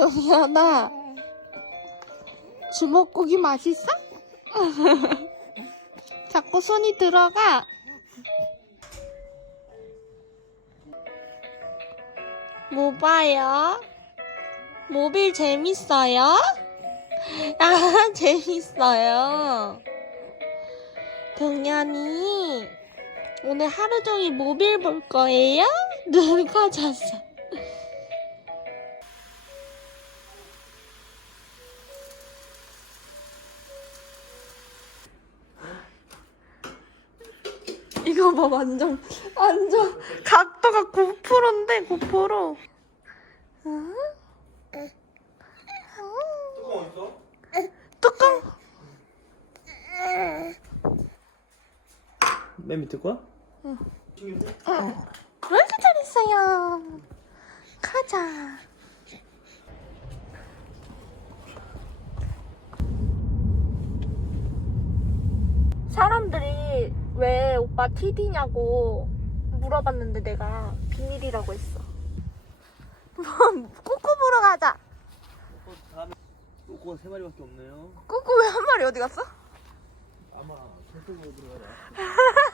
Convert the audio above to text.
동현아, 주먹고기 맛있어? 자꾸 손이 들어가. 뭐 봐요? 모빌 재밌어요? 아, 재밌어요. 동현이, 오늘 하루 종일 모빌 볼 거예요? 눈 커졌어. 이거 봐, 완전, 완전, 각도가 9%인데, 9%. 응? 뚜껑 있어? 뚜껑. 맨 밑에 거야? 응. 왜 이렇게 잘했어요? 가자. 사람들이 왜 오빠 TD냐고 물어봤는데 내가 비밀이라고 했어. 꾸꾸 보러 가자. 어, 다음에 뚜껑 세 마리밖에 없네요. 꾸꾸 왜 한 마리 어디 갔어? 아마 저쪽으로 들어가라.